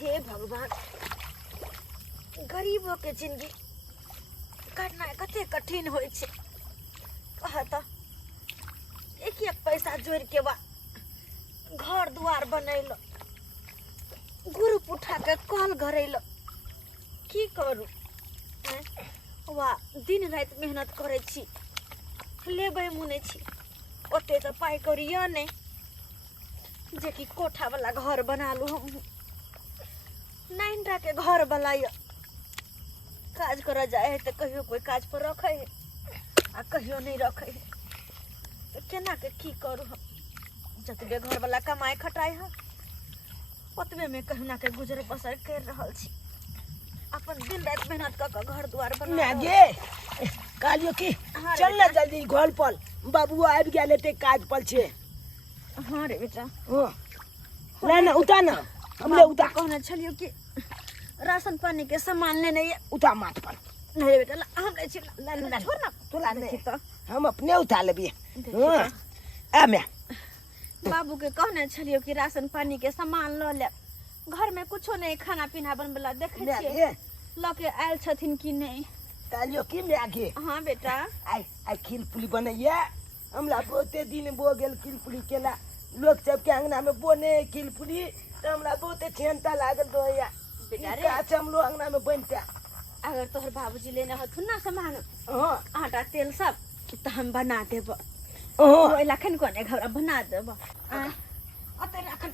हे भगवान, गरीबों के जिंदगी काटना कते कठिन होय छे। कहत एक एक पैसा जोड़ के बा घर दुआर बनैलो, ग्रुप उठा के कल घरैलो, की करू? वाह, दिन रात मेहनत करे छी, लेबै मुने छी, ओते तो पाई करिया नहीं जे कि कोठा वाला घर बना लू। हम नाइनटा के घर बनाइए, काज कर जाए तो कहियो कोई काज पर रखे है आ कहियो नहीं रखे है, तो केना के की करू? हम जतबे घर वाला कमाई खटाई है ओतबे में कहुना के गुजर बसर कर रहल छी। अपन दिन रात मेहनत कर के घर द्वार बना गे कालियो की चल ना जल्दी घर पर, बाबू आब गेले ते काज पर छे। हाँ रे बेटा, ना ना उठा ना, हमले उठा कहने छलियो कि राशन पानी के सामान लेने उठा माथ पर। नहीं बेटा, हम ले छी, छोड़ ना, तोला देखी तो हम अपने उठा लेबी। आ मैं बाबू के कहने छलियो कि राशन पानी के सामान ल ले, घर में कुछो नहीं, खाना पीना बनबला देखे छिए ल के आयल छथिन कि नहीं। कालियो की मैं आगे हाँ बेटा, आई आई खीर पुली बनैया, हमला बहुते दिन बो गेल खीर पुली केला, लोग सब के अंगना में बोने खीर पुली, तो हमरा बहुते छेनता लागल दोया बेटा रे, काच हम लोग अंगना में बनता। अगर तोहर बाबूजी लेने हथुन ना सामान, हां आटा तेल सब, तो हम बना देब। ओह ओइ लखन कोने घर बना देब। अते रखन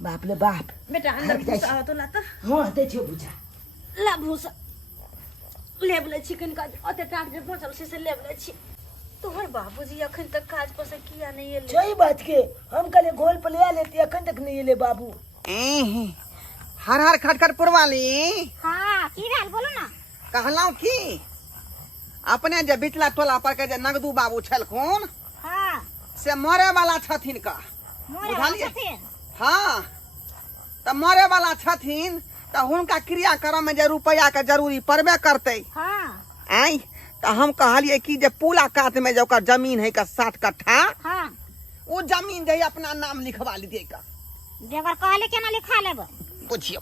बाप रे बाप। बेटा अंदर भूसा तो ला, तो हां दे छियो बुझा ला भूसा लेबले चिकन का अते टाट जे पहुंचल से लेबले छी। तोहर बाबूजी अखन तक काज पर से किया नहीं एले? सही बात के हम कले गोल पे ले लेते, अखन तक नहीं एले बाबू। हर हर खटखट पुरवाली। हां की भेल बोलो ना। कहलौ की अपने जे बिचला टोला पर के जे नगदू बाबू छलखुन, हां से मरे वाला छथिन का, मोरे छथिन। हाँ त मरे वाला छथिन, त हुनका क्रियाक्रम में जे रुपया के जरूरी पड़बे करते। हां आई त हम कहलिए कि जे पुला कात में जो ओकर जमीन है का 60 कट्ठा, हां वो जमीन दे अपना नाम लिखवा लीजिए का। जेकर कहले केना लिखा लेब? बुझियो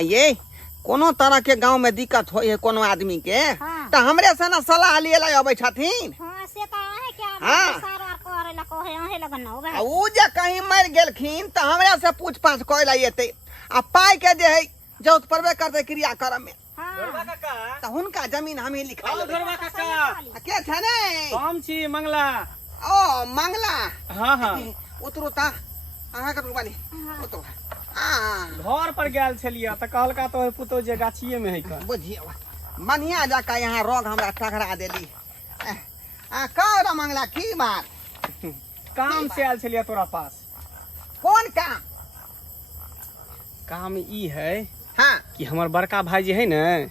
ये कोनो तरह के गांव में दिक्कत होय है कोनो आदमी के, हाँ। त हमरे से ना सलाह लिए ला आबै छथिन। हां से त है क्या, हाँ। सारा करे ला कहे अहे लगन ना होबे। आ उ जे कहीं मर गेलखिन त हमरे से पूछ पाछ कोइ ला एते, आ पाई के जे है जरूरत पड़बे करते क्रियाक्रम में, हां त हुनका जमीन हम ही लिखा लेबै। घरवा काका के छ ने? हम छी मंगला। ओ मंगला, हाँ हाँ उतरू ता अहाँ के बानी उतरू। हां घर पर गेल छलिए त कहलका तो पुतो जे गाछिए में है का। बुझियो बढ़िया जाका यहाँ रोग हमरा टकरा देली। आ कह मंगला की बात? काम से आयल छलिए तोरा पास। कौन काम? काम ई है हाँ कि हमर बड़का भाई जे है न,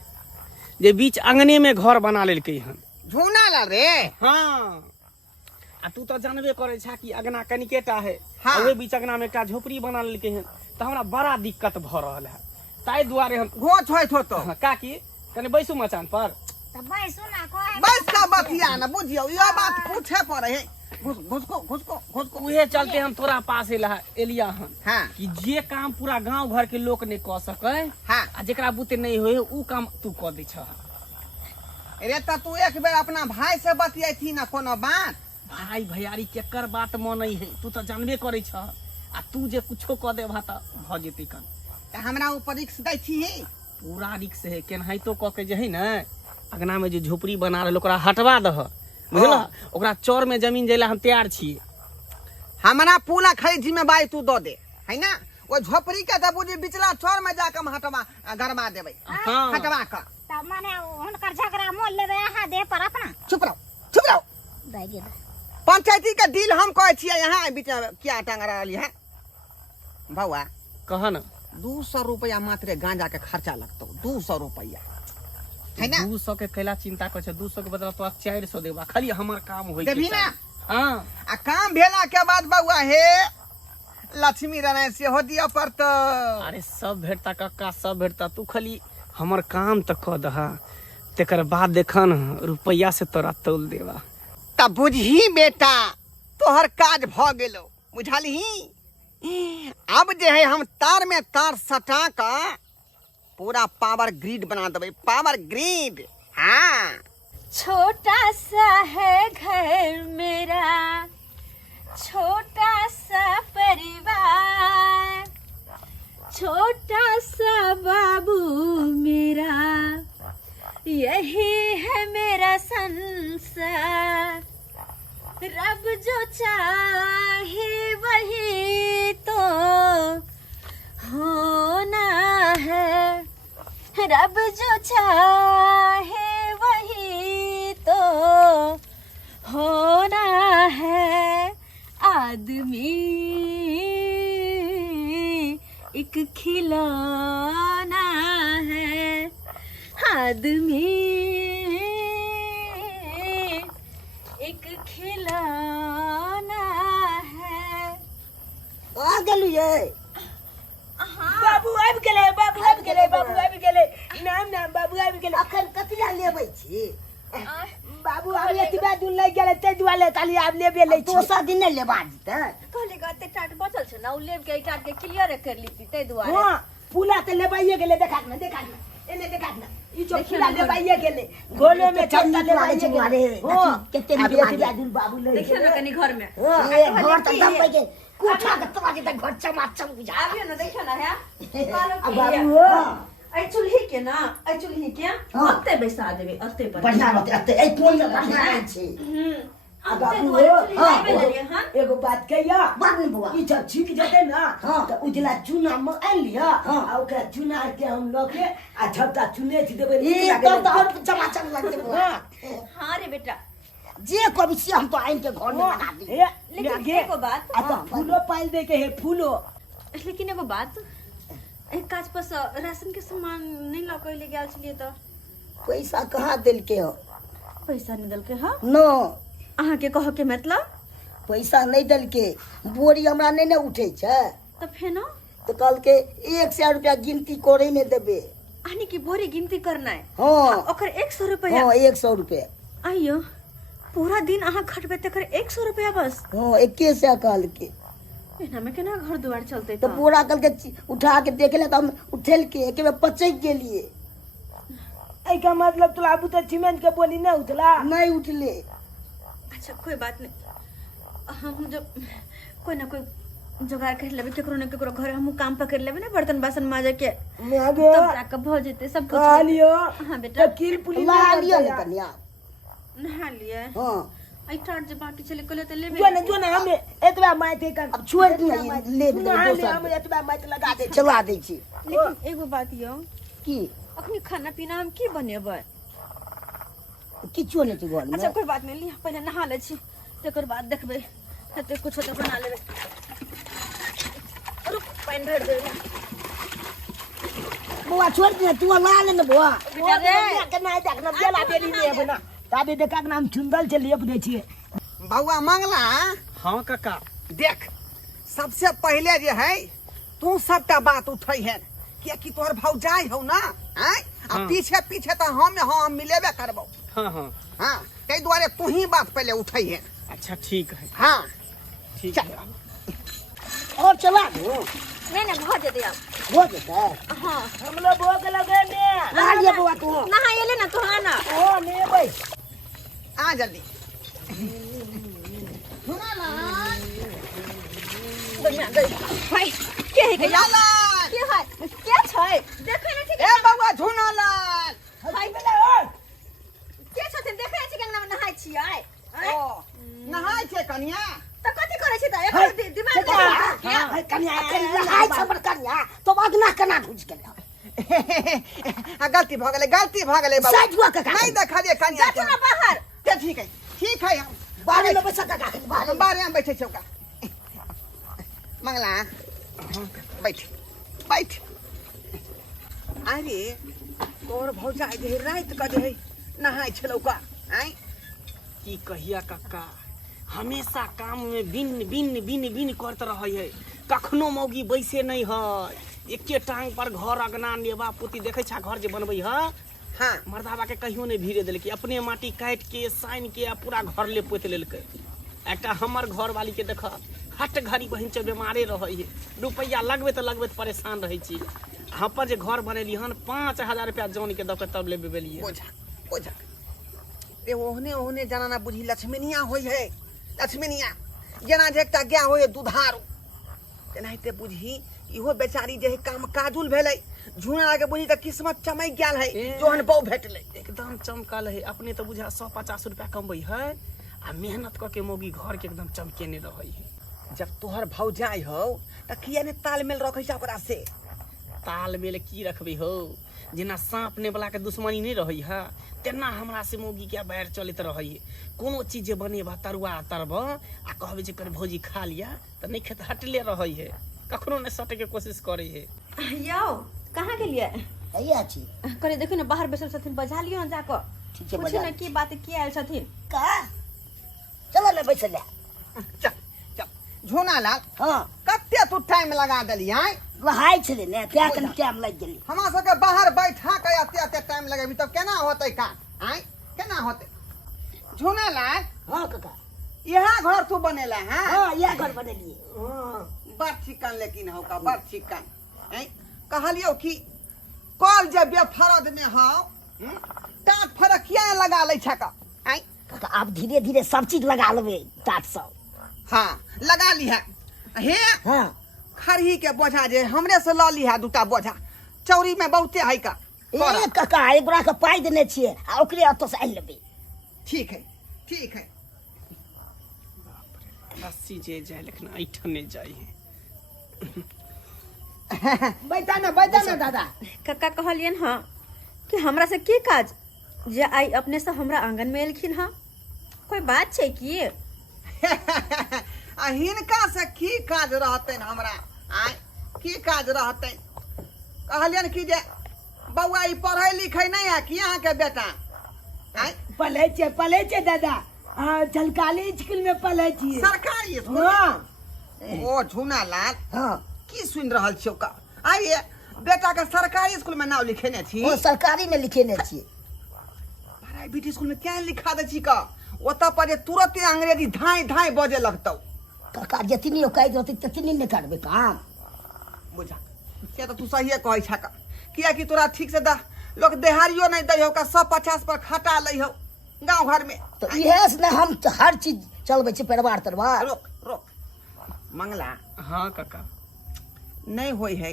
जे बीच अंगने में घर बना लेलकै हन। झूना ला रे। हाँ आ तू तो जानबे करे छा कि अगना कनिकेटा है। हाँ। ओहे बीच अगना में एकटा झोपड़ी बना लेलकै हन, त हमरा बड़ा दिक्कत भ रहल है। ताई दुआरे हम घोच होइत हो तो काकी कने बैसू मचान पर। त बैसु ना कहे बस का बतिया न बुझियो, ये बात पूछे पड़े है। घुसको उहे चलते हम तोरा पास एलिया हन। हाँ कि जे काम पूरा गांव घर के लोग ने क सके, हाँ आ जेकरा बुते नहीं होए उ काम तू क दे छ। रे त तू एक बेर अपना भाई से बतियाई थी ना कोनो बात। भाई भैयारी केकर बात मानै है, तू तो जानबे करे छ। आ तू जे कुछो क देबा त भ जेतै कन। त हमरा ऊपर रिक्स दै छी ही। पूरा रिक्स है, केनाहितो क के जे है न अगना में जे झोपड़ी बना रहल ओकरा हटवा दह, बुझला? ओकरा चौर में जमीन जेला हम तैयार छिए। हमरा पूरा खरीद जिम्मेवारी तू दो दे, है ना? वो झोपड़ी के त बुझी बिचला चौर में जाके हम हटवा गरमा देबै। हाँ। हटवा का त माने हुनकर झगड़ा मोल लेबे आहा दे पर अपना। चुप रहो। दे गे पंचायती के डील हम कहै छियै, यहाँ बीच में क्या टांगरा रहली है बउआ? कह न 200 रुपया मात्र गांजा के खर्चा लगतो, 200 रुपया, है ना? 200 के कैला चिंता कर छ, 200 के बदला तो 400 देबा, खाली हमर काम होई देबी ना? हां आ काम भेला के बाद बउआ हे लक्ष्मी राना से हो दिया पर तो। अरे सब भेटता कक्का, सब भेटता, तू खाली हमर काम त क दहा, तेकर बाद देखन रुपया से तोरा तौल देवा। त बुझही बेटा, तोहर काज भ गेलो, बुझलही? अब जे है हम तार में तार सटा का पूरा पावर ग्रिड बना देबे, पावर ग्रिड। हाँ, छोटा सा है घर मेरा, छोटा सा परिवार, छोटा सा बाबू मेरा, यही है मेरा संसार। रब जो चाहे वही तो होना है, रब जो चाहे वही तो होना है। आदमी एक खिलौना है, आदमी एक खिलौना है। आ गेलू ये हाँ बाबू आबि गेले, बाबू आबि गेले, बाबू आबि गेले। नाम नाम बाबू आबि गेले। अखन कतिया लेबै छी? बाबू आब एतबा दूर लागि गेले, तै दुआरे खाली आब लेबे लै छी। दोसर दिन नहि लेबा जेतै। कहले गते टाट बचल छै ना, उ लेब के टाट के क्लियर कर लीती तै दुआरे। हां, फूला ते लेबाइए गेले। देखा ना, देखा ना, एने देखा ना, ई जो फूला लेबाइए गेले, घोले में चंदा लेबाइए गेले। हां, केते अब नीक एतबा दूर बाबू ले देखियो ना कनी घर में ए घर त दम के कोठा के तोरा के घर चमाचम बुझा। आबियो ना, देखियो ना है अब बाबू आई चूल्ही के ना, आई चूल्ही के अत्ते बैसा देबे, अत्ते पर बढ़िया रहते अते ए कोन में बढ़िया है छी। अब अत्ते बाबू दुआरे चूल्ही लाबे लेलिए। हां एगो बात कहिया, बात नहीं बुआ। ई जब छिक जेते ना हाँ। त उजला चूना में आन लिया, हाँ। आ ओकरा चूना के हम ल के आ झपटा चुने थी देबे। ए तब तो और चमाचम लगते बुआ। हां रे बेटा, जे कभी से हम तो आइन के घर में बना दी। लेकिन एगो बात, आ तो फूलो पाल दे के है, फूलो लेकिन एगो बात, एक काज पर राशन के सामान नहीं लकैले गेल छलिए त पैसा कहाँ दिल के हो? पैसा नहीं दल के। हां नो अहाँ के कह के मतलब पैसा नहीं दिल के, बोरी हमरा नहीं न उठे छै। त फेनो तो कल के 100 रुपया गिनती करे ने देबे। आनी की बोरी गिनती करना है। हाँ ओकर 100 रुपया। हाँ 100 रुपया। आइयो पूरा दिन अहाँ खटबे तकर 100 रुपया बस। हाँ 2100 कल के। एना में केना घर दुआर चलते तो त? पूरा कल के उठा के देख ले तो हम उठेल के एक में पचक गेलिए। ऐ का मतलब तो आबू तो सीमेंट के बोली ना उठला। नहीं उठले। अच्छा कोई बात नहीं, हम जो कोई ना कोई जुगाड़ कर लेबे, केकरो न केकरो घर हम काम पकड़ लेबे ना, बर्तन बासन माजे के, मैं आ गया तब जाके भ जेते सब कुछ। खा लियो। हां बेटा तो किल पुली ला लियो ने कन्या। नहा लिए। हाँ आई टाट जे बाकी चले कले त लेबे। जो ना हमें एतबा माइते का अब छोड़ दिया ले दे हम दोसर एतबा माइते लगा दे। चला दे छी। लेकिन एगो बात यो, की अखनी खाना पीना हम की बनेबै? किछो नहीं छै घर में। अच्छा कोई बात नहीं, लिया पहले नहा ले छी, तकर बाद देखबै हेते कुछ तो बना लेबै। रुक पानी भर दे। बुआ छोड़ दे तू ला ले न बुआ। बेटा रे के ना देख ना बेला बेली ने बना ताबे देखा के नाम चुंदल से लेप दे छिए। बउआ मंगला, हाँ काका। देख सबसे पहले जे है तू सबटा बात उठै है, कि तोहर भौजाई हो ना, आय आ हाँ। पीछे पीछे तो हम मिलेबे करबो। हाँ हाँ हाँ तै दुआरे तू ही बात पहले उठै है। अच्छा ठीक है, हाँ ठीक चल। है। और चला दो नहीं ना भ जेते अब। हो जेतै। हां हम लोग भोग लगे ने ला लिया बुआ तू। नहा एले ना तो है ना। ओ ने भाई आ जल्दी। दुनिया गई भाई के है के लालन, के है के छै देखे नै छै ए बउआ झुनालन। भाई बेला ओ के छथिन, देखे नै छै के अंगना में नहाय छियै। ओ नहाय छै कन्या। त कथि करे छै त एकर दिमाग में हां कन्या हाय छबर कन्या तो बाद ना कना घुस गेल। गलती भ गेलै, गलती भ गेलै बउआ। साइड हुआ काका। नहीं देखा दे कन्या जा ना बाहर। के ठीक है, ठीक है। हम बाहर में बैठा काका बाहर। बारे में बैठे छौका। मंगला बैठ बैठ। अरे तोर भौजाई जे रात का जे नहाय छलौका, आय की कहिया काका, हमेशा काम में बिन बिन बिन बिन करते रहे है, कखनो मौगी बैसे नहीं है। एके टांग पर घर अगना नेबा पुती देखे छा घर जे बनबै है, हाँ मर्दाबा के कहियो नहीं भीरे देलकै, अपने माटी काट के साइन के आ पूरा घर ले पोत लेलकै। एकटा हमर घर वाली के देख हट घड़ी बहिन चे बीमारे रहे है रुपया लगबे तो परेशान रहे छी हम पर जे घर बनेली हन 5000 रुपया जान के दक तब ले बेलिए ओझा ओझा ते ओहने ओहने जाना ना बुझी लक्ष्मीनिया होई है लक्ष्मीनिया जेना जे एकटा गाय होय दुधारू तेनाहिते बुझी इहो बेचारी जे काम काजुल भेलै झुना के बुझी त किस्मत चमक गेल है जोहन बहु भेटलै एकदम चमकल है अपने तो बुझा 150 रुपया कमबै है आ मेहनत क के मोगी घर के एकदम चमकेने रहे है जब तोहर भौजाई हो त किया ने तालमेल रखै छ ओकरा से तालमेल की रखबे हो जेना सांप ने वाला के दुश्मनी नहीं रही है तेना हमरा से मोगी के बैर चलत रही है कोनो चीज जे बनेबा तरुआ तरब आ कहबे जे कर भौजी खा लिया त नहीं खेत हटले रही है कखनो नहीं सटे के कोशिश करे है यौ कहाँ गेलियै हैया छी करे देखियो ने बाहर बैसल छथिन बजा लियो न जाकर ठीक छै पूछी बजा ना की बात की आयल छथिन का चलो ले बैसल ले चल चल झोना लाल हां कते तू टाइम लगा देली हैं वहाई छले ने त्या कन टाइम लग गेली हमरा सबके बाहर बैठा के अते टाइम लगेबी तब केना होतै का हैं केना होतै झोना लाल हां काका यहाँ घर तू बनेला हैं हां या घर बनेलिए बड़ चिकन लेकिन हो का बड़ चिकन हैं कहलियो कि कल जे बेफरद में हो टाट फरक किया लगा ले छका हैं काका आप धीरे धीरे सब चीज लगा लेबे टाट सब हां लगा ली है हे हां खरही के बोझा जे हमरे से ल ली है दूटा बोझा चौरी में बहुते है का ए काका एक बड़ा के पाई देने छिए आ ओकरे अतो से आइ लेबे ठीक है रस्सी जे जाए लेकिन ऐठने जाए है बैठा ना दादा कक्का कहलियन हाँ कि हमरा से की काज जे आई अपने से हमरा आंगन में एलखिन हाँ कोई बात छै की आ हिनका से की काज रहते हमरा आय की काज रहते कहलियन कि जे बौआ ई पढ़ै लिखै नहीं है कि यहाँ के बेटा आय पले छे दादा हाँ झलकाली स्कूल में पले छिए सरकारी स्कूल हाँ ओ झुना लाल हां की सुन रहल छियो का आइए बेटा के सरकारी स्कूल में नाम लिखेने छी वो सरकारी में लिखेने छिए प्राइवेट स्कूल में क्या लिखा दे छी का ओता पर जे तुरंत अंग्रेजी धाई धाई बजे लगतौ काका जतनी ओकाई होती ततनी ने करबे काम बुझा से तो तू सही कहै छ का किया कि तोरा ठीक से दा लोग देहारियो नहीं दै हो का 150 पर खटा लै हो गांव घर में तो इहे से ने हम तो हर चीज चलबे छी परिवार तरवार रोक मंगला हाँ काका नहीं होई है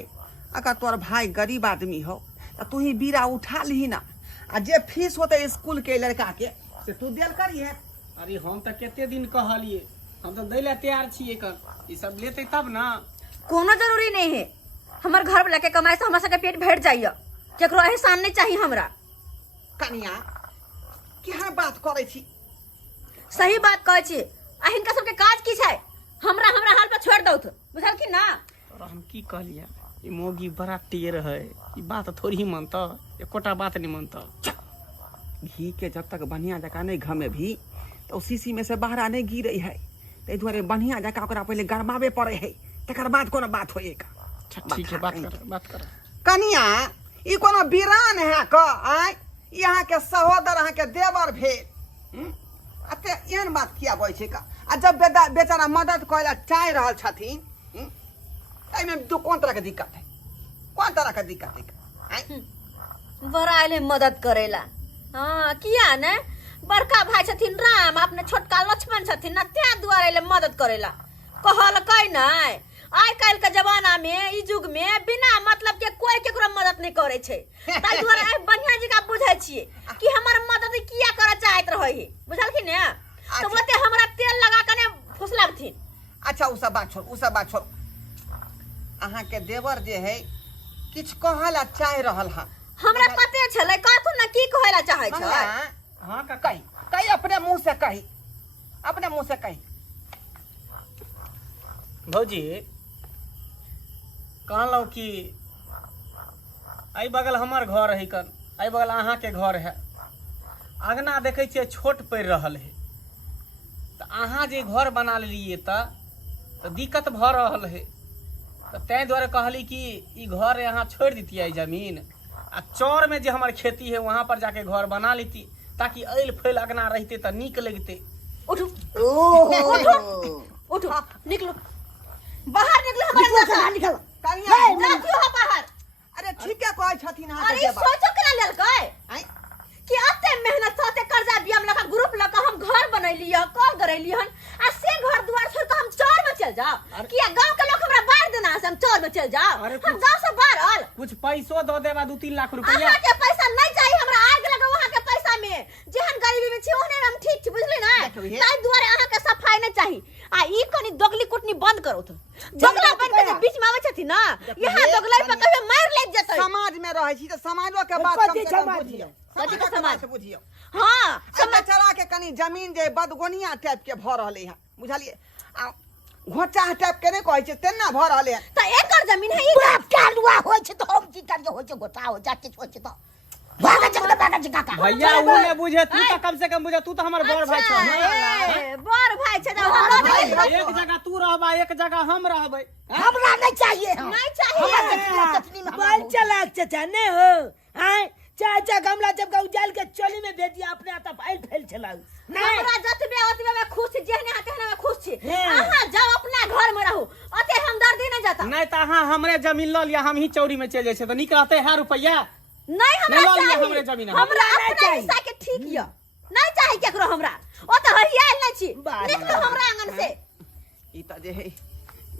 अगर तोर भाई गरीब आदमी हो तो तू ही बीरा उठा ली ना आ जे फीस होते स्कूल के लड़का के से तू देल करिए अरे हम तो केते दिन कहलिए हम तो दै ले तैयार छिए कर ई सब लेते तब ना कोनो जरूरी नहीं है हमर घर वाला के कमाई से हमरा सबके पेट भर जाइए केकरो एहसान नहीं चाहिए हमरा कनिया केहन बात करे छी सही बात कहै छी आ हिनका सबके काज की छै हमरा हाल पर छोड़ दउथ बुझल की ना और हम की कहलिए ई मोगी बड़ा टेर है ई बात थोड़ी मानता एकोटा बात नहीं मानता घी के जब तक बढ़िया जका नहीं घमे भी तो शीशी में से बाहर नहीं गिरे है ते दुआरे बढ़िया जका ओकरा पहले गरमावे पड़े है तकर बाद कोनो बात होए का ठीक है बात कर कनिया ई कोनो बीरान है क आय यहाँ के सहोदर अहाँ के देवर भेल अते एहन बात किया बोल छै का आ जब बेचारा मदद करेला चाह रहल छथिन एमे तो कोन तरह के दिक्कत है कोन तरह के दिक्कत है बड़ा आयल है मदद करेला हाँ किया ने बड़का भाई छथिन राम अपने छोटका लक्ष्मण छथिन ना त्या दुआरे ले मदद करेला कहल कई नहीं आइ काल्हि के जमाना में ई युग में बिना मतलब के कोई केकरो मदद नहीं करे छै ताई दुआरे बढ़िया जगह बुझै छिए कि हमर मदद किया करे चाहत रहै है बुझल की ने तो ओते हमरा तेल लगा के ने फुसलाबथिन अच्छा उ सब बात छोड़ अहाँ के देवर जे है किछ कहला चाह रहल है हमरा पते छले कहथु ना की कहला चाहै छै हाँ काका कही अपने मुंह से कही भौजी कहलौं कि आई बगल हमार घर है कन आई बगल अहाँ के घर है अगना देखे छिए छोट पड़ रहल है तो अहाँ जे घर बना लेलिए तो दिक्कत भ रहल है तो तै दुआरे कहली कि ई घर यहाँ छोड़ दीतिए जमीन आ चौर में जे हमार खेती है वहाँ पर जाके घर बना लेती ताकि ऐल फैल अगना रहते तो नीक लगते उठो निकलो बाहर निकलो हमारे निकलो घर से बाहर निकलो कनिया जाती हो बाहर अरे ठीक है कहै छथिन अहाँ अरे के देबा सोचो केना लेलकै आइ कि अते मेहनत से अते कर्जा दिया लगा ग्रुप लगा हम घर बनैली ह कॉल करैली हन आ से घर द्वार छोड़ के हम चौर में चल जाओ कि गांव के लोग हमरा बाहर देना से हम चौर में चल जाओ अरे हम गांव से बाहर आल कुछ पैसो दो देबा 2-3 लाख रुपया अहाँ के पैसा नहीं चाहिए हमरा आग लगा वहां के पैसा में जेहन गरीबी में छी ओने हम ठीक छी बुझली ना देखिए। ताई दुआरे अहाँ के सफाई नहीं चाहिए आ ई कनी दोगली कुटनी बंद करो तो दोगला बन के जे बीच में आवे छथि ना यहां दोगलाई पे कहियो मार ले जतै समाज में रहै छी त समाजो के बात कथी कम से कम समाज बुझियो कथी के समाज के समाज? बात बुझियो हां समय चला के कनी जमीन जे बदगोनिया टाइप के भ रहले है बुझलिए आ घोचा टाइप के नहीं कहै छै तेना भ रहले है त एकर जमीन है ई बाप कालुआ होइ छै त हम की करियो होइ छै गोटा हो जाके होइ छै त भागा छै काका भैया उ ने बुझे तू तो कम से कम बुझे तू तो हमर बड़ भाई छ बड़ भाई छै त हमरा नहीं एक जगह तू रहबा एक जगह हम रहबै हमरा नहीं चाहिए हम नहीं चाहिए चटनी में बाल चलाक चाचा नहीं हो हैं चाचा गमला जब का उजाल के चोली में भेज दिया अपने आता फाइल फैल चलाऊ नहीं हमरा जतबे ओतबे में खुश छी जेहने हाथे में खुश छी हाँ। अहाँ जाओ अपना घर में रहो अते हमदर्दी नहीं जाता नहीं तो अहाँ हमरे जमीन ल लिया हम ही चौरी में चल जाय छै त निक रहते है रुपया नहीं हमरा नहीं लो लिया चाहिए हमरे जमीन हमरा नहीं अपना चाहिए। हिस्सा के ठीक य नहीं चाहिए केकरो हमरा ओ त हरियाल नहीं छी बात निकलो हमरा आंगन से ई त जे है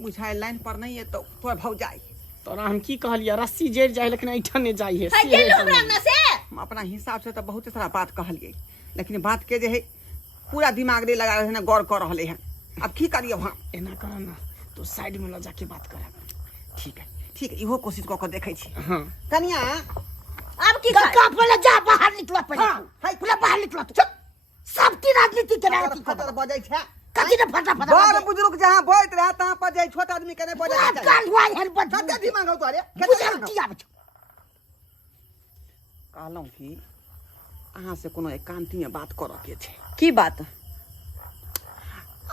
बुझाय लाइन पर नहीं है तो तोर भौ जाई तोरा हम की कहलिया रस्सी जड़ जाय लेकिन ऐठा नहीं जाय है है गेलो हमरा आंगन से हम अपना हिसाब से तो बहुत सारा बात कहलिए लेकिन बात के जे है पूरा दिमाग नहीं लगा रहे हैं गौर कर रहे हैं अब की करिए हम एना कर ना तो साइड में ल जाके बात कर ठीक है इहो कोशिश कऽ के देखै छी हां कनिया अब की काका पहले जा बाहर निकलो पहले हाँ, हाय पहले बाहर निकलो चुप सब की राजनीति के राजनीति फटर बजै छै कथी ने फटा बड़ बुजुर्ग जहां बैठ रहा तहां पर जे छोटा आदमी के नहीं बजै छै कालुआ हन बद कते दिमाग हौ तोरे बुझल की आबै छै कहलौं कि अहाँ से कोनो एकांती में बात करऽ के छै की बात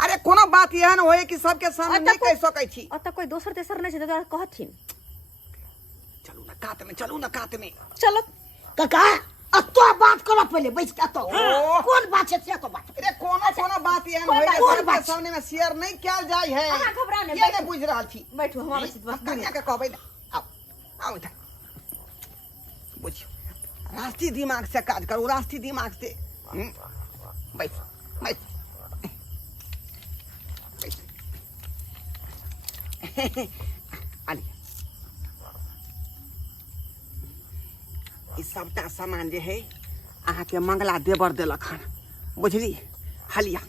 अरे कोनो बात एहन होय कि सबके सामने अतः नहीं को- कह सकै छी अत कोई दोसर तेसर नहीं छै त कहथिन चलू ना कात में चलो काका अतो बात करो पहले बैठ के अतो हाँ। कौन बात छै से को बात अरे कोनो बात एहन कोन होय बात- जे कोन सबके बात? सामने में शेयर नहीं कैल जाय है अहाँ घबराउ नहि, ये बैठू। नहीं बुझ रहल छी बैठू हमारे से बस कन्या के कहबै ना आओ आओ इधर बुझियो राष्ट्रीय दिमाग से काज करू राष्ट्रीय दिमाग से बैठ बैठ आली ई सबटा सामान जे है अहाँ के मंगला देवर देलक हन बुझली हलिया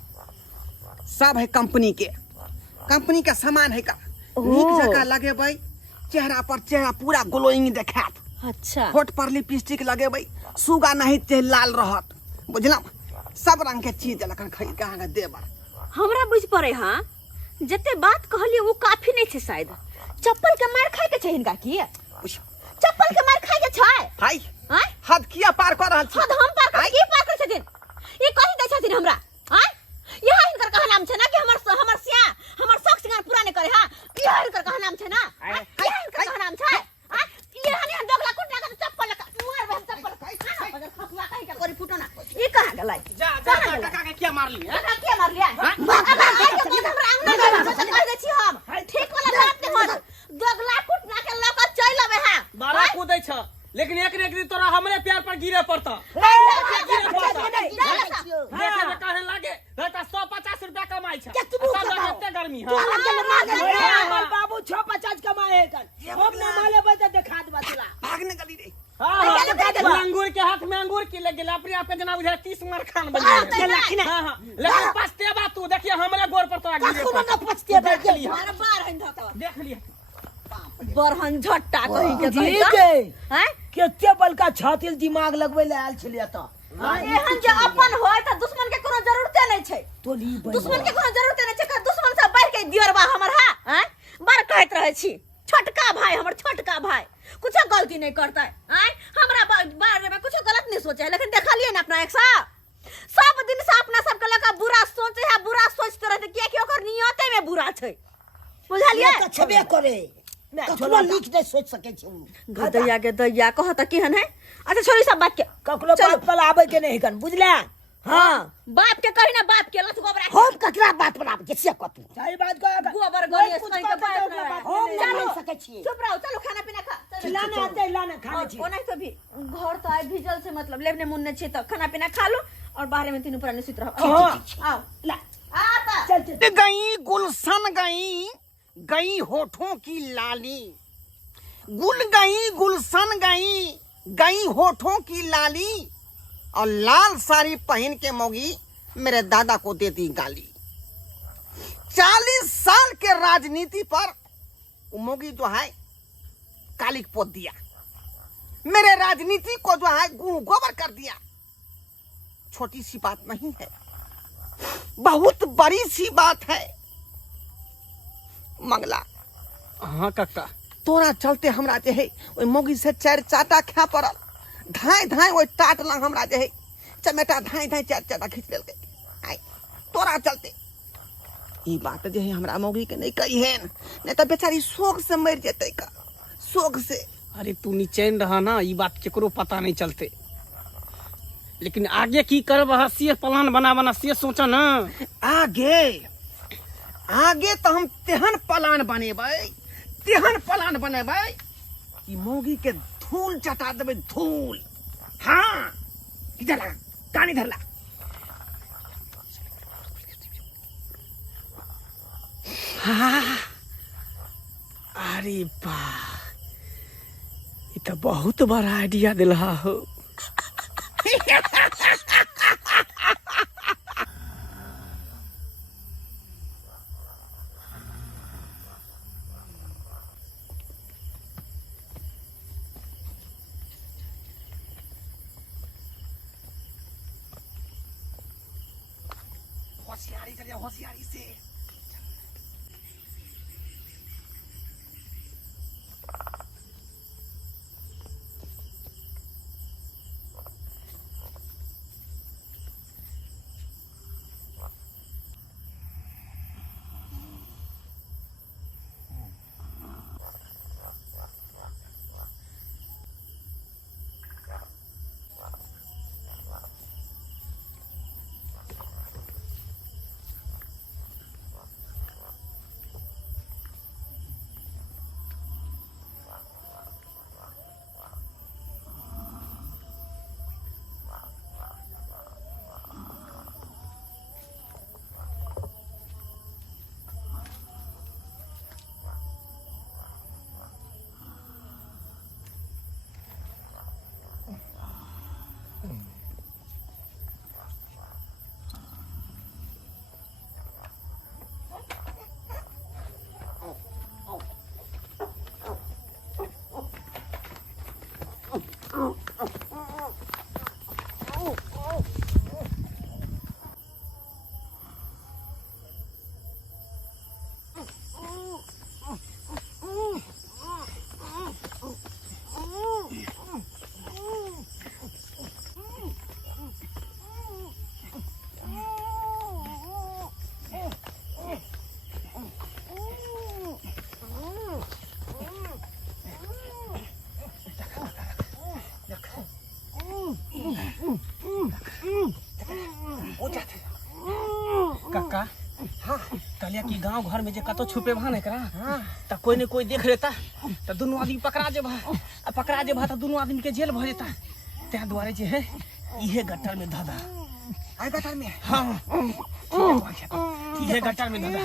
सब है कंपनी के सामान है का नीक जगह लगेबै चेहरा पर चेहरा पूरा ग्लोइंग देखात अच्छा होठ पर लिपस्टिक लगेबै सुगा नहीं ते लाल रहत बुझलौ सब रंग के चीज देलक हन खरीद के अहाँ के देवर हमरा बुझ पड़े हां जते बात कहलिए वो काफी नहीं छै शायद चप्पल के मार खाए के छै हिनका की बुझ चप्पल के मार खाए के छै हाय हैं हद किया पार कर रहल छी हद हम पार कर की पार कर छथिन ई कहि दै छथिन हमरा हैं यह हिनकर कहा नाम छै ना कि हमर सिया हमर शौक सिंगार पूरा नहीं करे हां यह हिनकर कहा नाम छै ना यह हिनकर कहा नाम छै हैं ये हनी दोगला कुटना के चप्पल मार बहन चप्पल अगर खसुआ कहि के करी फुटो ना ई कहा गेलै जा जा काका के क्या मार ली काका के मार लिया हमरा आंगन में कह दै छी हम ठीक वाला बात नहीं मार दोगला कुटना के ल के चल आवे हां बारा कूदै छ लेकिन एक ने एक दिन तोरा हमरे प्यार पर गिरे पड़ता देखे में कहे लागे बेटा 150 रुपया कमाई छ सब एते गर्मी हां बाबू 650 कमाए कन हम न माले बता देखा दे बतला भागने गली रे अंगूर के हाथ में अंगूर की लग गेल अपने आप के जना बुझा 30 मार खान बन गए हां हां लेकिन पछतेबा तू देखिए हमरे गोर पर तोरा गिरे न पछते देख लिया हमारा बार हन धका देख लिया बरहन झट्टा कहि के ठीक है हैं केते बलका छातिल दिमाग लगबै ले आयल छलिए त एहन जे अपन होय त दुश्मन के कोनो जरूरते नहीं छै तोली दुश्मन के कोनो जरूरते नहीं छै का दुश्मन से बढ़ के दियरबा हमर हा हैं बार कहत रहे छी छोटका भाई हमर छोटका भाई कुछ गलती नहीं करता हैं हमरा बारे में कुछ गलत नहीं सोचे लेकिन देखलिए ना अपना एक सब दिन से अपना सब के लगा बुरा सोचे है बुरा सोचते रहते किया कि ओकर नियते में बुरा छै बुझलिए त छबे करे कखनो लिख दे सोच सके छै गदैया के दैया कहत केहन है अच्छा छोड़ी सब बात के कखनो बात पल आबै के नहीं कन बुझला हां बाप के कही ना बाप के लत गोबरा हम ककरा हमरा बात बना जैसे कतू सही बात कह गोबर गलिए साइन के बात हम ना रह सकै छी चुप रहो, चलो खाना पीना खा। लाना आते लाना खाने छी ओना तो भी घर तो आए भिजल से मतलब लेबने मुन्ने छे तो खाना पीना खा लो और बाहर में तीनों पुराने सुत रहो। आओ ला आ चल चल गई गुलशन गई, गई होठों की लाली, गुल गई गुलशन गई, गई होठों की लाली, और लाल साड़ी पहन के मौगी मेरे दादा को देती गाली। 40 साल के राजनीति पर वो मौगी जो है कालिक पोत दिया, मेरे राजनीति को जो है गोबर कर दिया। छोटी सी बात नहीं है, बहुत बड़ी सी बात है। मंगला हाँ काका तोरा चलते हमरा जे है ओइ मौगी से 4 चाटा खा पड़ल, धाय धाय ओइ टाट लंग हमरा जे है चमेटा धाय धाय 4 चाटा खींच लेलकै। आय तोरा चलते ई बात जे है हमरा मौगी के नहीं कही है, नहीं तो बेचारी शोक से मर जेतै का, शोक से। अरे तू नीचैन रहा ना, ये बात केकरो पता नहीं चलते, लेकिन आगे की करब से प्लान बना बना से सोचा ना। आगे आगे तो हम तेहन प्लान बनेबै, तेहन प्लान बनेबै कि मौगी के धूल चटा देबै, धूल। हाँ इधर ला, कान इधर ला। हाँ, अरे वाह, ये तो बहुत बड़ा आइडिया दिला हो। होशियारी चलिए, होशियारी से। काका कहलिया कि गांव घर में जे कतो छुपे भा नहीं करा त कोई ने कोई देख लेता त दोनों आदमी पकड़ा जेबा, आ पकड़ा जेबा त दोनों आदमी के जेल भ जेता। ते द्वारे जे है इहे गट्टर में धदा। आई गटर में? हाँ इहे गट्टर में धदा।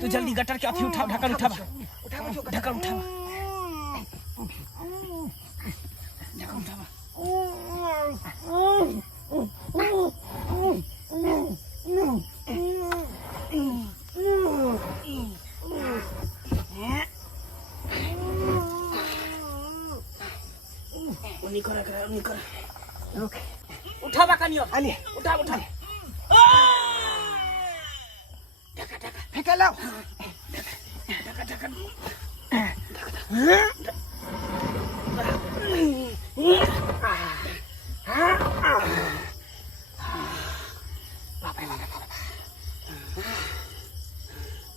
तो जल्दी गट्टर के अथी उठाओ, ढक्कन उठावा, ढक्कन उठावा, ढक्कन उठावा। उठावा कनियो, आली उठा उठा। फेंक लो।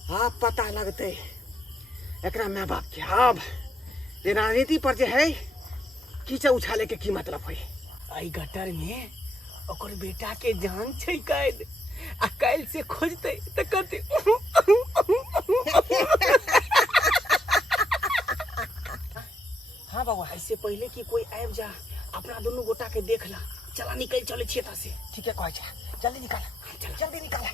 अब पता लगते एकरा माँ बाप के। अब ये राजनीति पर जे है कीचड़ उछाले के की मतलब है? आई गटर में ओकर बेटा के जान छै कैद, आ कल से खोजते तो कहते हाँ बाबा, इससे पहले कि कोई आब जा अपना दोनों गोटा के देख ला। चला निकल चले क्षेत्र से। ठीक है कह जा, जल्दी निकाल, जल्दी निकाल।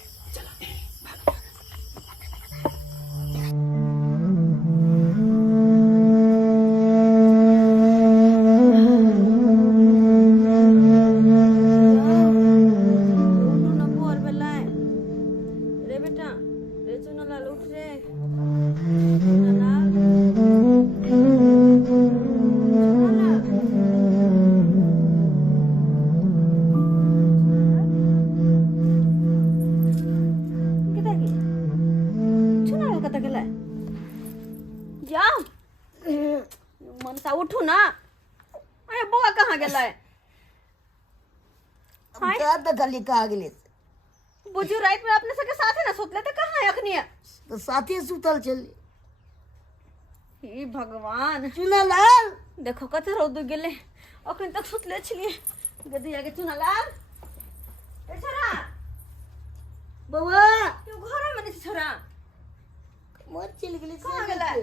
मनसा उठू ना। अरे बउआ कहाँ गेलै? क्या गली कहा गेले? बुझू रात में अपने सबके साथे ना सुतले त कहाँ है अखनी? तो साथी सुतल चली। हे भगवान, चुनालाल देखो कते रौद गेले, अखन तक सुतले छलिए। गदी आगे चुनालाल, ए छोरा बउआ तू घर में नहीं छोरा? मर चल गेली। कहाँ गेलै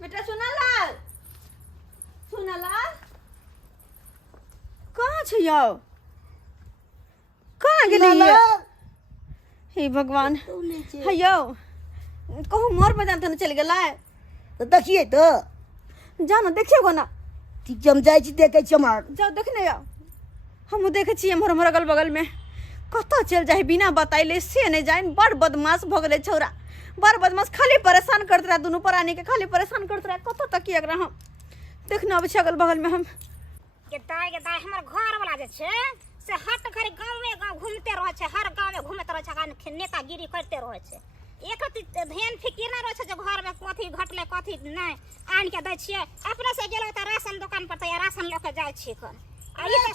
बेटा? चुनालाल, चुनालाल कहाँ छ यौ? कहाँ गेलिए? हे भगवान, है यौ कहूँ मोर बजान तो चल गेलै? तो देखिए तो जानो देखिए गो ना। ठीक हम जाय छी देखे छी। मार जाओ देखने जाओ। हम देखे छी हमर हमर अगल बगल में कत चल जाए बिना बताइले से नहीं जाए। बड़ बदमाश भ गेले छौरा, बड़ बदमाश। खाली परेशान करत रहा, दोनों प्राणी के खाली परेशान करत रहा। कत तक की अगर हम देखना अब अगल बगल में हम के दाय हमर घर वाला जे छै से हट घर गांव में गांव घूमते रहे छै। हर गांव में घूमते रहे छै, नेतागिरी करते रहे छै। एक ध्यान फिकिर ना रहे छै जे घर में कथी घटले कथी नहीं आन के दै छियै। अपने से गेलो त राशन दुकान पर त राशन ल के जाय छी कन। आ ई त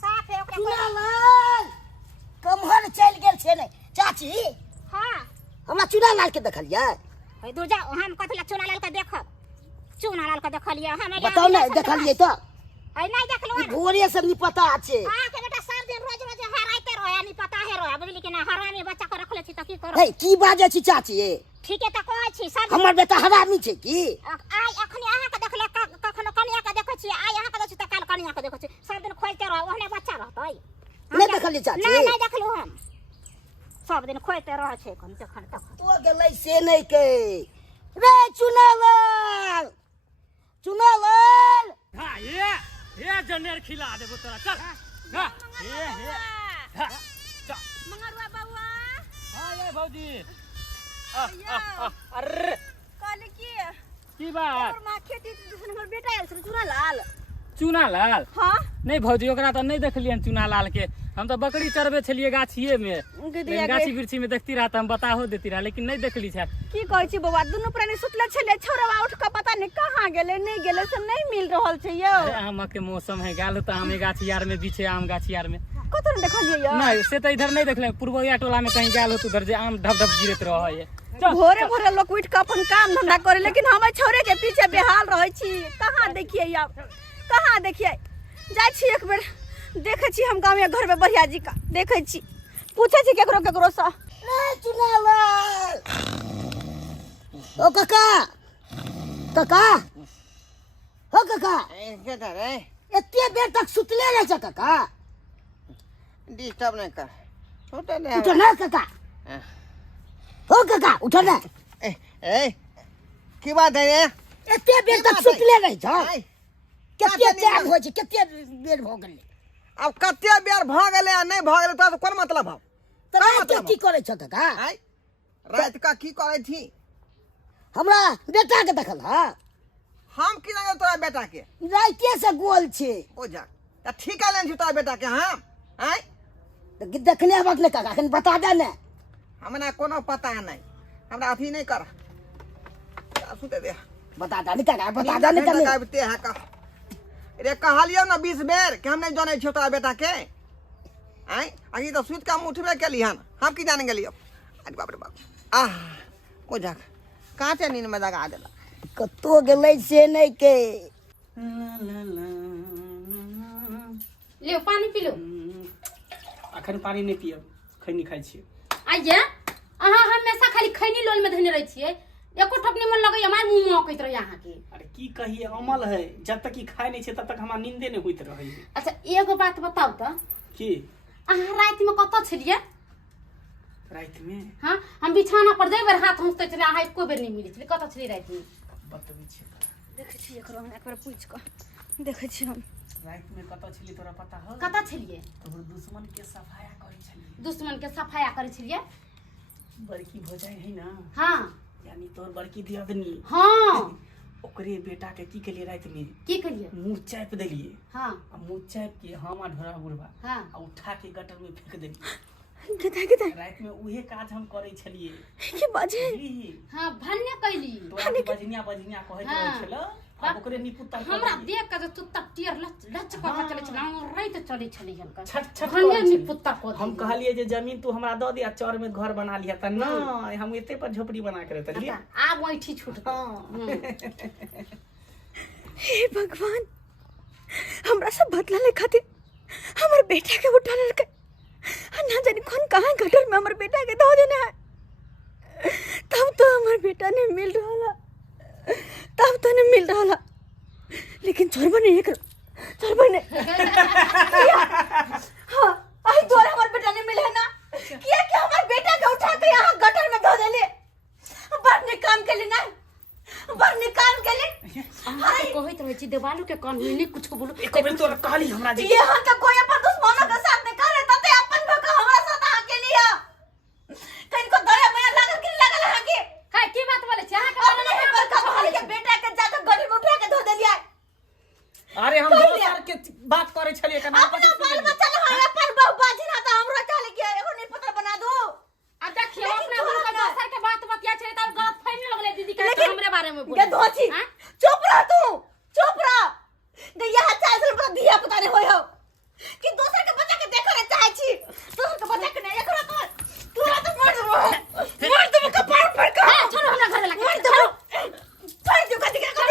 साफ है ओकरा। चुनालाल कमहर चल गेल छे ने चाची? हां हमरा चुनालाल के देखलिए। हे दूर जा, हम कथला चुनालाल के देखब? चुनालाल के देखलिए हम? बताओ ना देखलिए तो? है नहीं देखलो? ई भोरे से नहीं पता छे। हां के बेटा सब दिन रोज रोज हराइते रहे, नहीं पता है रहे। बुझली कि ना हरामी बच्चा के रखले छी त की करो? हे की बाजे छी चाची? ठीक है त कहै छी सब हमर बेटा हरामी छे की? आई अखनी अहाँ के देखले कखनो कनिया के देखै छी, आई अहाँ के देखै छी त काल कनिया के देखै छी। सब दिन खोइते रह, ओहने बच्चा रहतै? नहीं देखलिए चाची? नहीं देखलू हम। सब दिन खोइते रह छै कन जखन तक। तो गेलै से नहीं के रे चुनालाल। चुनालाल हाँ ये जनेर खिला देबो तोरा। चल हाँ हे चल मंगरुआ बउआ। हाँ ये भौजी। अरे काले की बात? और मां खेती हमर बेटा आयल छ चुनालाल। चुनालाल? हां नहीं भौजी, ओकरा तो नहीं देखलियन चुनालाल के। हम तो बकरी चरबे छलिए गाछिए में, लेकिन गाछी बिरछी में देखती रहा तो हम बताहो देती रहा, लेकिन नहीं देखली छै। की कहै छी बउआ? दुनू प्राणी सुतले छले, छौरवा उठ के पता नहीं कहाँ गेले, नहीं गेले से नहीं मिल रहल छै यौ। अरे आम के मौसम है, गाल तो आम गाछी यार में बीचे आम गाछी यार में कतो न देखलिए यौ? नहीं से तो इधर नहीं देखले। पूर्वोया टोला में कहीं गाल हो तो उधर जे आम ढप ढप गिरत रह है। भोरे भोरे लोग उठ के अपन काम धंधा करे, लेकिन हम छोरे के पीछे बेहाल रहे छी। कहाँ देखिए यौ, कहाँ देखिए? जाय छी एक बेर देखे छी हम गाँव में घर में बढ़िया जी का देखे छी, पूछे छी केकरो केकरो सा। रे चुनालाल ओ काका काका हो काका के रे एते देर तक सुतले रह छ काका? डिस्टर्ब नहीं कर, छोटे ने उठो ना काका। हो काका उठो ना। ए की बात है ये? एते देर तक सुतले रह छ? आई, केते टाइम हो छै? केते बेर भ गेलै? अब कते बेर भ गेले आ नहीं भ गेले तो कोन मतलब है? तो का रात मतलब की करे छ काका? आई रात का की करे थी? हमरा बेटा के देखल हा? हम की जाने तोरा बेटा के? राइते से गोल छे। ओ जा त ठीक है लेन तोरा बेटा के हम? आई तो देखने बात ने काका कन बता दे ने। हमरा कोनो पता नहीं, हमरा अथी नहीं कर। सुते दे, बता दे काका, बता दे ने। कहते है का रे कहलियो ना 20 बेर कि हम नहीं जाने छी तोरा बेटा के। आई अभी तो सुत का उठबे के लिहन, हम की जाने गेलियो? अरे बाप रे बाप, आह ओ जा काटे नींद में दगा देला। कतो गेलै से नहीं के। ले पानी पी लो। अखन पानी नहीं पियब, खैनी खाइ छियै। आइये अहाँ हमेशा खाली खैनी लोल में धने रहे छियै, एको ठोप निमन लगे हमार मुंह महकैत रहे यहाँ के। अरे की कहिए, अमल है, जब तक ई खाइ नहीं छै तब तक हमरा नींदे नहीं होइत रहै है। अच्छा एगो बात बताउ त, की अहाँ रात में कत छलियै? रात में? हाँ, हम बिछाना पर जाई बेर हाथ हुँसते छलै, अहाँ एको बेर नहीं मिलै छलै, कत छलियै रात में? बतबै छियै। देखै छी एकरो हम एकबार पूछ क देखै छी हम रात में कतऽ छलियै तोरा पता हो? कत छलियै? तोहर दुश्मन के सफाया करै छलियै। दुश्मन के सफाया करे छलियै? बड़की भौजाई है ना, हाँ यानी तोहर बड़की दियादनी, हाँ ओकरे बेटा के की केलियै रात में? की करियै? मुंह चाप देलियै। हाँ आ मुंह चाप के हम आ ढोरा बुढ़वा हाँ आ उठा के गटर में फेंक देलियै। गदा रात में उहे काज हम करै छलियै। के बाजे बुझली? हाँ भन्ने कैली। तोरा बजनिया कहैत रहै छल, अब ओकरे निपुत्तर हमरा देख के जो तुत्ता टियर लच कर के चले छल, हम रहित चले छली हल्का छट छट भन्ने करै छलियै। निपुत्ता को हम कहलिए जे जमीन तू हमरा दऽ दे आ चौर में घर बना लिया, त नहीं हम एते पर झोपड़ी बना के रहतलिए। आ बैठी छूट। हे भगवान, हमरा सब बदला ले खातिर हमर बेटा के उठा ललके, ना जाने कौन कहां गटर में हमर बेटा के धो देना है। तब तो हमर बेटा ने मिल रहा, तब तो नहीं मिल रहा, लेकिन चोरबा ने एक चोरबा ने हाँ आई द्वारा हमारे बेटा ने मिले ना, किया कि हमारे बेटा के उठा के यहाँ गटर में धो देले। बड़ने काम के लिए ना, बड़ने काम के लिए हां तो कहत रहे छी देवालो के कान हुई नहीं कुछ को बोलो। एक बेर तोरा कहली हमरा जे यहाँ का कोई अपन दुश्मनों के साथ नहीं कर रहे, तते अपन भका हमारा साथ आके लिया। कहीं को दया माया लागल कि लागल है कि हाय की बात बोले छी? अपने ही पर का भाई के बेटा के जाकर गटर में उठा के धो देलिया। अरे हम दोसर के बात करे छलिए कना अपना बाल बच्चा ले हमारे पर बहु बाजी ना था, हमरा चले गया एगो नहीं पता बना दो। अब देखिए अपना गुरु का दोसर के बात बतिया छे त गलत फहमी लगले दीदी के लेकिन हमरे बारे में बोले। ये धोची चुप रह तू, चुप रह। गैया चाहे से पर दिया पता नहीं होय हो कि दोसर के बच्चा के देखो रे चाहे छी, दोसर के बच्चा के नहीं एकरा तो तू तो मर दो कपार पर का। छोड़ो हमरा घर लगा मर दो छोड़ दो कदी के छोड़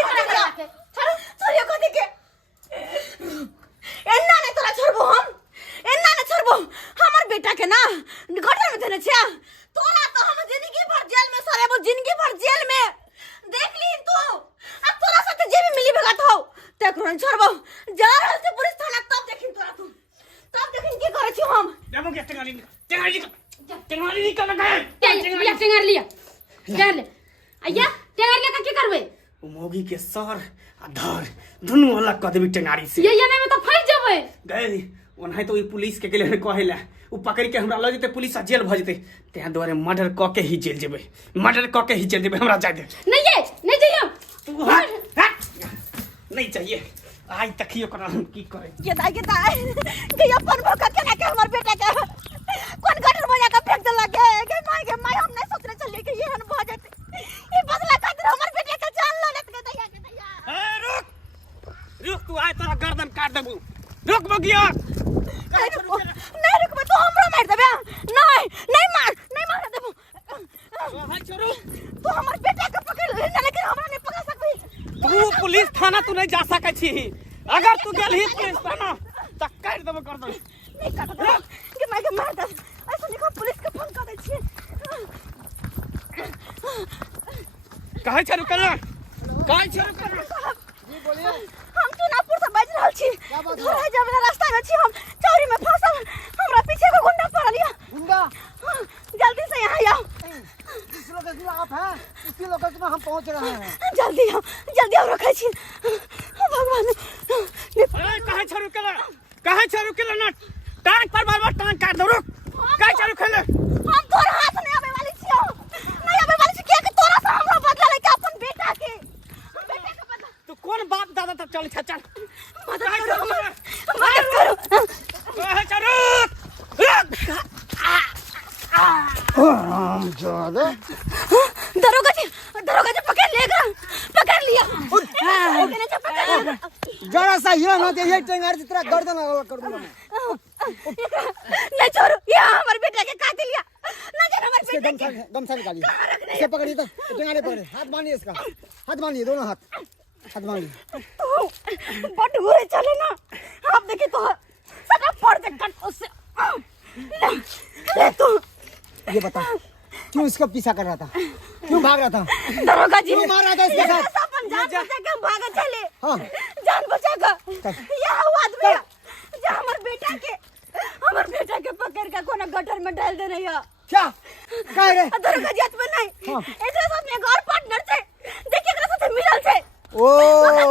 छोड़ियो कदी के एन्ना ने तोरा छोड़बो, हम एन्ना ने छोड़बो हमर बेटा के ना गटर में देने छिया। तोरा तो हम जिंदगी भर जेल में सरेबो, जिंदगी भर जेल में देख ली तू। अब तोरा साथे जे भी मिली भगत हो तेकरो न छोड़बो, जा रहल से पुलिस थाना तब देखिन तोरा, तू तब देखिन की करे छी हम। देबो के टेंगारी निकल गए। टेंगार लिया टेंगार ले आया, टेंगार लेकर की करबे? ओ मोगी के सर आ धर दुनू अलग क देबी टेंगारी से। ये में तो फंस जबे गए ओनाहि तो ई पुलिस के गेले कहेला, उ पकड़ के हमरा ल जेते पुलिस आ जेल भ जेते, तें द्वारे मर्डर क के ही जेल जेबे, मर्डर क के ही जेल जेबे। हमरा जाय दे। नहीं चाहिए तू नहीं चाहिए। आज तकियो करा हम की करे। के दाई कि अपन भका के ना के हमर बेटा के कौन गटर में जाकर फेंक देला के माय हम नहीं सोचने चलिए कि ये हन भ जाते। ई बदला खातिर हमर बेटा के जान ल लेत के दैया। ए रुक तू, आय तोरा गर्दन काट देबू। रुक बगिया। नहीं रुकबे तो हमरा मार देबे। नहीं मार देबू। हाय छोरू, तू हमर बेटा के पकड़ ले, लेकिन हमरा नहीं पकड़ सकबी। तू पुलिस थाना तू नहीं जा सकै छी। अगर तू गेलही पुलिस थाना त काट देबो गर्दन। नहीं काट दे कि मैं के मार दे। ऐसा नहीं पुलिस के फोन कर दे छी। कहे छ रुकना, कहे छ रुकना। जी बोलिए। हम चुनापुर से बाज रहल छी। घर जाबे रास्ता में छी, हम चौरी में फंसल, हमरा पीछे को गुंडा पड़ लिया। गुंडा जल्दी से यहाँ आओ। इस लोकेशन में आप हैं, इसी लोकेशन में हम पहुंच रहे हैं। जल्दी आओ रखै छी। भगवान ए कहे छ रुकना ना, टांग पर बार टांग काट दो। रुक, कहे छ रुकले। हम तोर हाथ नहीं आवे वाली छी, नहीं आवे वाली छी कि तोरा से हमरा बदला लेके अपन बेटा के, हम बेटा के बदला। तू कौन बाप दादा तक चल छ चल। मदद करो। कहे छ रुक। राम जादे दरोगा जी पकड़ लिया। जरा सा हिला ना दे, ये टेंगारी तेरा गर्दन अलग कर दूंगा मैं। नहीं छोड़ो, ये हमारे बेटा के कातिल लिया ना जान हमारे इसके बेटे के। गमछा निकालिए, इसे पकड़िए तो टेंगारी पकड़े, हाथ बांधिए इसका, हाथ बांधिए, दोनों हाथ बांधिए। बट घूरे चले ना, आप देखिए तो सदा पड़ के कट उससे ये बता क्यों इसका पीछा कर रहा था, क्यों भाग रहा था, दरोगा जी क्यों मार रहा था इसके साथ? अपन जान बचा के हम भागे चले। हाँ जान बचा के यह वो आदमी है जो हमर बेटा के पकड़ के कोनो गटर में डाल दे रही है। क्या कह रे? दरोगा जी में नहीं हाँ। एकरा साथ में घर पार्टनर छे, देखिए एकरा साथ मिलल छे। ओ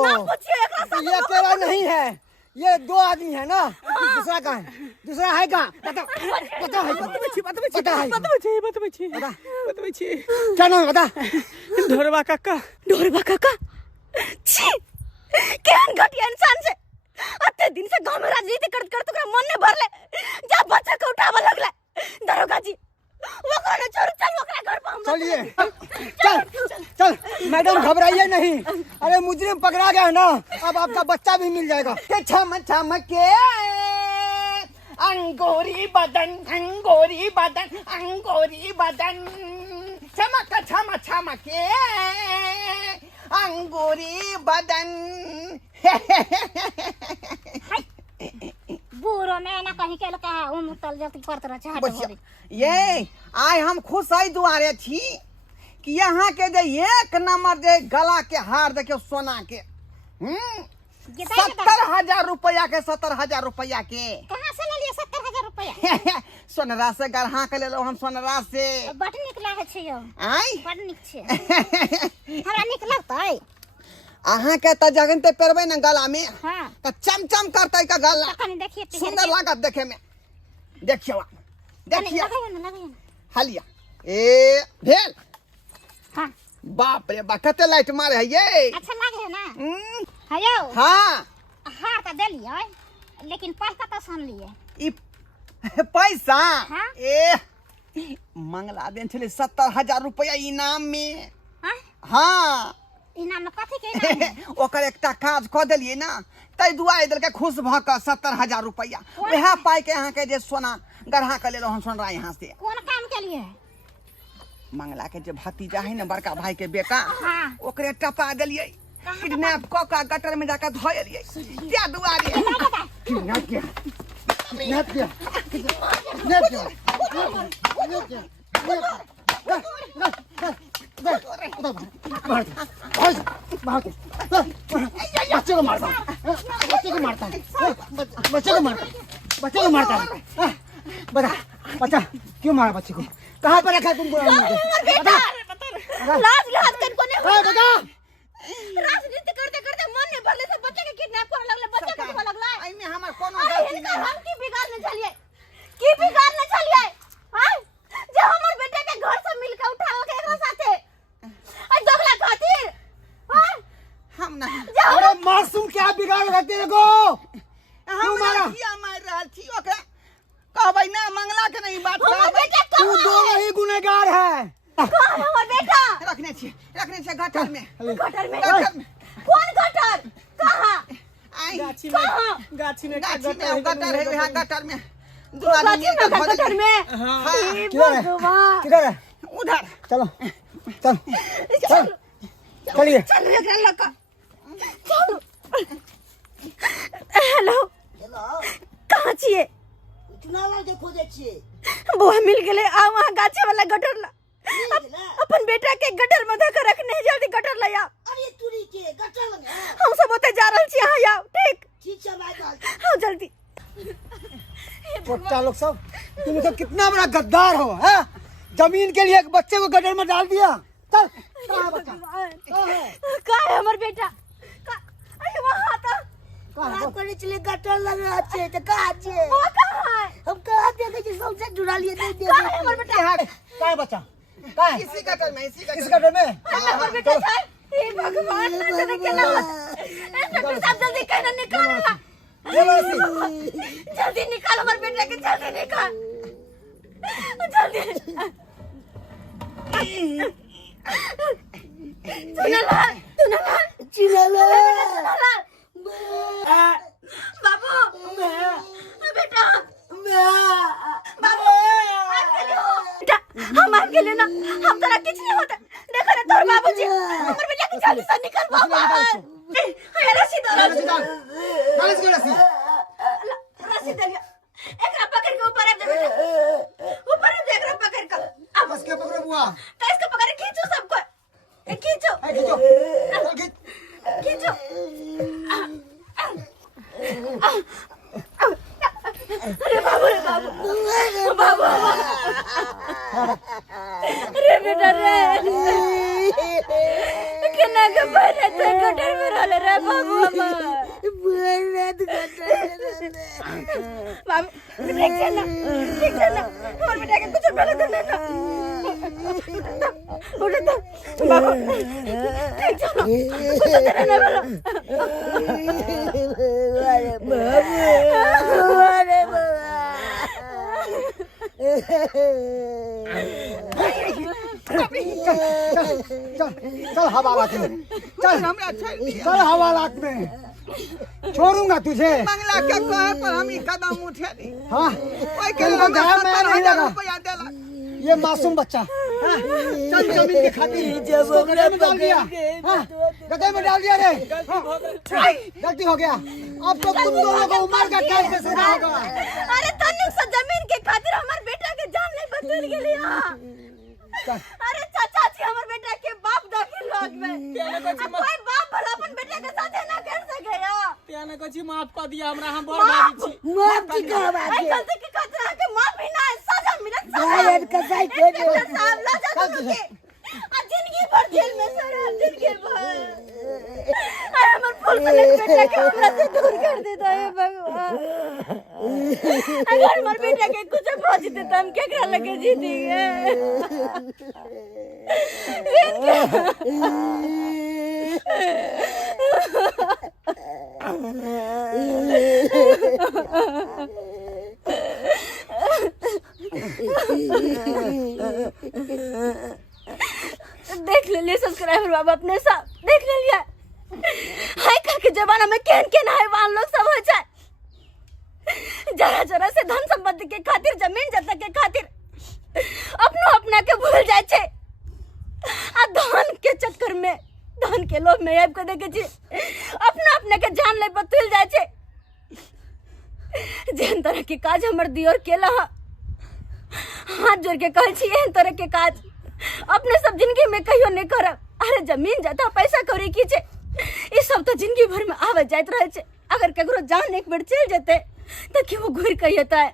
नाम पूछिए एकरा साथ। ये तेरा नहीं है, ये दो आदमी है ना। दूसरा कहाँ है? दूसरा है कहाँ? बता बता है कहाँ? पता है क्या नाम है बता? ढोरवा काका। ढोरबा काका छी केहन घटिया इंसान से अत्ते दिन से गांव में राजनीति करत करत ओकरा मन ने भरले जा बच्चा के उठावा लगले। दरोगा जी वो कोने छोड़ चल ओकरा घर पर हम चलिए चल चल मैडम घबराइए नहीं, अरे मुजरिम पकड़ा गया है ना, अब आपका बच्चा भी मिल जाएगा। छम छम के अंगूरी बदन अंगूरी बदन अंगूरी बदन चमक छम छम के अंगूरी बदन। बूढ़ो में ना कहीं के लका उम तल जल्दी करत रह हट बच्चा, हो ये आय हम खुश आई दुआरे थी कि यहाँ के जे एक नंबर जे गला के हार देखियो सोना के 70,000 रुपया के 70,000 रुपया के कहां से ले लिए 70,000 रुपया? सोनरा से गढ़ा के ले लो हम सोनरा से। बड़ निक लागे छे यो, आई बड़ निक छे हमरा निक लगतै। अहाँ के त जगनते पेरबे न गला में हां त चमचम करतै का गला, कनी देखिए सुंदर लागत देखे में। देखियो देखियो लगाइए हलिया ए भेल। हां बाप रे बा कते लाइट मारे है ये। अच्छा लागे है ना हयो। हाँ हार त देलिए लेकिन पैसा त सुन लिए ई पैसा हाँ? ए मंगला देन छले 70,000 रुपया इनाम में। हां हाँ इनाम में कथि के इनाम है? ओकर एकटा काज क देलिए ना तै दुआरे देलके खुश भ क 70,000 रुपया। वह पाई के अहाँ के जे सोना गढ़ा के लेलो हम सोनरा यहाँ से। कौन काम के लिए? मंगला के जे भतीजा है ना बड़का भाई के बेटा हाँ। ओकरे टपा देलिए, किडनैप क का गटर में जाकर धो एलिए। त्या दुआरे किडनैप किया किडनैप किया किडनैप किया बच्चे को मारता हूँ, बच्चे को मारता हूँ, बच्चे को मारता हूँ, बच्चे को मारता हूँ। बता बच्चा क्यों मारा बच्चे को, कहाँ पर रखा तुमको? बता लाज लाज कर कोने बता। राजनीति करते करते मन ने भरले से बच्चे के किडनैप करे लगले, बच्चे के को लगला। आई में हमार कोनो गलती नहीं है। हम की बिगाड़ने चलिए हां जे हमर बेटा के घर से मिल के उठाओ के एकरा साथे आ दोगला खातिर हां हम ना अरे मासूम क्या बिगाड़ रहा तेरे को? क्यों मारा? किया मार रहल छी ओकरा कहबै ना मंगला के नहीं बात हमर कहबै। बेटा तू कहाँ दोनों ही गुनहगार है। कहाँ है हमर बेटा? रखने छी गटर में। गटर में गटर में कौन गटर? कहाँ आई गाछी में कहाँ गाछी में गाछी में गटर है वहाँ गटर में दो गाछी आदमी में के गटर में हाँ हे किधर है? भगवान किधर है? उधर चलो चल चल चलिए। चल रे गल का चलो हेलो कहाँ छिए? चुनाव देखो देखिए बुआ मिल गेले आ वहाँ गाछी वाला गटर ला अपन बेटा के गटर में धके रखने जल्दी गटर ले आओ। अरे तुरी के गटर लगे हम सब ओते जा रहल छी, यहाँ आओ ठीक ठीक से बात आओ जल्दी। बच्चा लोग सब तुम तो कितना बड़ा गद्दार हो है? जमीन के लिए एक बच्चे को गटर में डाल दिया। चल कहाँ बच्चा? कहाँ है हमर बेटा? अरे वहाँ था कहाँ करे चले गटर लगा अच्छे तो कहाँ अच्छे वो कहाँ है? हम कहाँ देखे कि सबसे जुड़ा लिए नहीं दे कहाँ है हमर बेटा? कहाँ है बच्चा? कहाँ है? इसी गटर में इस गटर में? हमर बेटा है? हे भगवान ना जाने क्या लगा। इंस्पेक्टर साहब जल्दी कहना निकाल जल्दी निकाल हमर बेटा के, जल्दी निकाल जल्दी। सुनला बाबू बेटा बाबू बेटा हम आपके लिए ना हम तरह कुछ नहीं होता। देखो ना तोर बाबूजी हमर बेटा के जल्दी से निकाल बाबा। ये रस्सी दो, रस्सी दो, रस्सी दो, एकरा पकड़ के ऊपर ऊपर आ जा बेटा, ऊपर आ जा, एकरा पकड़ के अब बस के पकड़ो बुआ। कैसे के पकड़, खींचो सबको, खींचो ए खींचो, चल खींच। खींचो। अरे बाबू, रे बाबू, बाबू, रे बेटा रे, केना के बने तो गटर में रहले रे बाबू हमर, बाबू ठीक है ना, हमारे बेटा के कुछ गलत नहीं था, उठ तो बाबू ठीक है ना, कुछ तेरे नहीं बोला, अरे बाबू, चल हवालात में, चल हवालात में, छोड़ूंगा तुझे। मंगला के कहे पर हम ई कदम उठे दी। हाँ ओए के तेरे को ध्यान में नहीं लगा। रुपया देला। ये मासूम बच्चा, हाँ, चल जमीन के खातिर इसको गड्ढे में डाल दिया, हाँ, गड्ढे में डाल दिया रे, हाँ, गलती हो गया। अब तो तुम दोनों को उम्र का कैद से सजा होगा। अरे तन्ने से जमीन के खातिर हमार बेटा के जान नहीं बदल गेली हां। अरे चाचा जी हमर बेटा के बाप दाखिल लोग में कोई बाप भला अपन बेटा के साथ ना कर सके या त्याने कछि माफ कर दिया हमरा, हम बड़ भारी छी। माफ की करवा के गलती के खातिर के माफ भी ना सजा मिलत, शायद कसाई के दे साहब ला जा के आ जिंदगी भर जेल में सर, जिंदगी भर। अरे हमर फूल से बेटा के हमरा से दूर कर दे दो हे भगवान। अगर हमारे बेटा के कुछ पहुंच देते तो हम क्या कर लगे जीतेंगे। देख ले सब्सक्राइबर बाबा अपने सब देख ले लिया। हाय कल के जमाना में केन केन हैवान लोग सब हो जाए, जरा जरा से धन संपत्ति के खातिर, जमीन जता के खातिर अपनो अपना के भूल जाए छे। आ धन के चक्कर में, धन के लोभ में आब के देखे छी अपना अपने के जान ले बतल जाए छे। जेहन तरह के काज हमर दियोर केला हाथ जोड़ के कहै छी एहन तरह के काज अपने सब जिंदगी में कहियो नहीं करब। अरे जमीन जता पैसा कौड़ी की छे, ई सब तो जिंदगी भर में आवे जाइत रहे छे। अगर केकरो जान एक बेर चल जेते तो कि वो घुर के अता है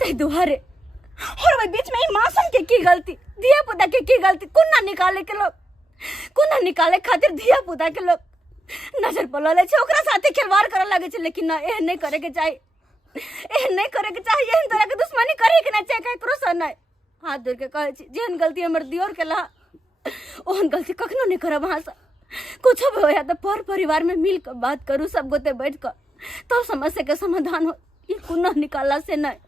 तै दुआरे। और भाई बीच में ई मासूम के की गलती, धिया पुता के की गलती, कुन्ना निकाले के लोग, कुन्ना निकाले खातिर धिया पुता के लोग नजर पर ले छे, ओकरा साथे खिलवाड़ करे लागे छे। लेकिन ना, एहन नहीं करे के चाहिए, एहन नहीं करे के चाहिए, एहन तरह के दुश्मनी करे के ना चाहिए केकरो से नहीं। हाथ जोड़ के कहै छी जेहन गलती हमर दियोर केला ओहन गलती कखनो नहीं करब। वहाँ से कुछ भी हो या तो पर परिवार में मिल कर बात करूँ, सब गोते बैठ कर, तब समस्या के समाधान हो। ये कुन्ना निकाला से नहीं।